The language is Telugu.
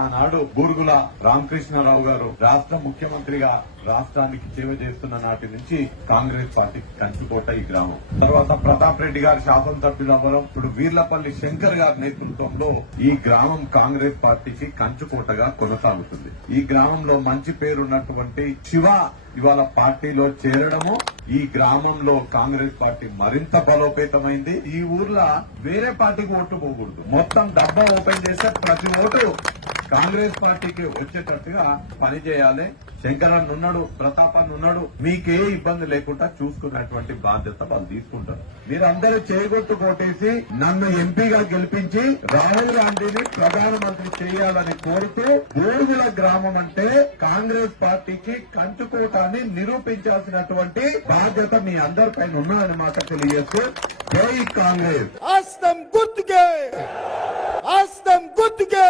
ఆనాడు బూరుగుల రామకృష్ణారావు గారు రాష్ట్ర ముఖ్యమంత్రిగా రాష్ట్రానికి సేవ చేస్తున్న నాటి నుంచి కాంగ్రెస్ పార్టీకి కంచుకోట ఈ గ్రామం. తర్వాత ప్రతాప్ రెడ్డి గారు శాసనసభ్యులు అవ్వడం ఇప్పుడు వీర్లపల్లి శంకర్ గారి నేతృత్వంలో ఈ గ్రామం కాంగ్రెస్ పార్టీకి కంచుకోటగా కొనసాగుతుంది. ఈ గ్రామంలో మంచి పేరున్నటువంటి శివ ఇవాళ పార్టీలో చేరడము ఈ గ్రామంలో కాంగ్రెస్ పార్టీ మరింత బలోపేతమైంది. ఈ ఊర్లో వేరే పార్టీకి ఓటు పోకూడదు. మొత్తం డబ్బా ఓపెన్ చేస్తే ప్రతి ఓటు కాంగ్రెస్ పార్టీకి వచ్చేటట్టుగా పనిచేయాలి శంకరన్ ఉన్నాడు ప్రతాపన్ ఉన్నాడు. మీకే ఇబ్బంది లేకుండా చూసుకున్నటువంటి బాధ్యత వాళ్ళు తీసుకుంటారు. మీరందరూ చేయగొట్టు కొట్టేసి నన్ను ఎంపీగా గెలిపించి రాహుల్ గాంధీని ప్రధానమంత్రి చేయాలని కోరుతూ బూరుగుల గ్రామం అంటే కాంగ్రెస్ పార్టీకి కంచుకోటాన్ని నిరూపించాల్సినటువంటి బాధ్యత మీ అందరిపైన ఉన్నదని మాట తెలియజేస్తూ జై కాంగ్రెస్. ఆస్తం గుర్తుకే! ఆస్తం గుర్తుకే!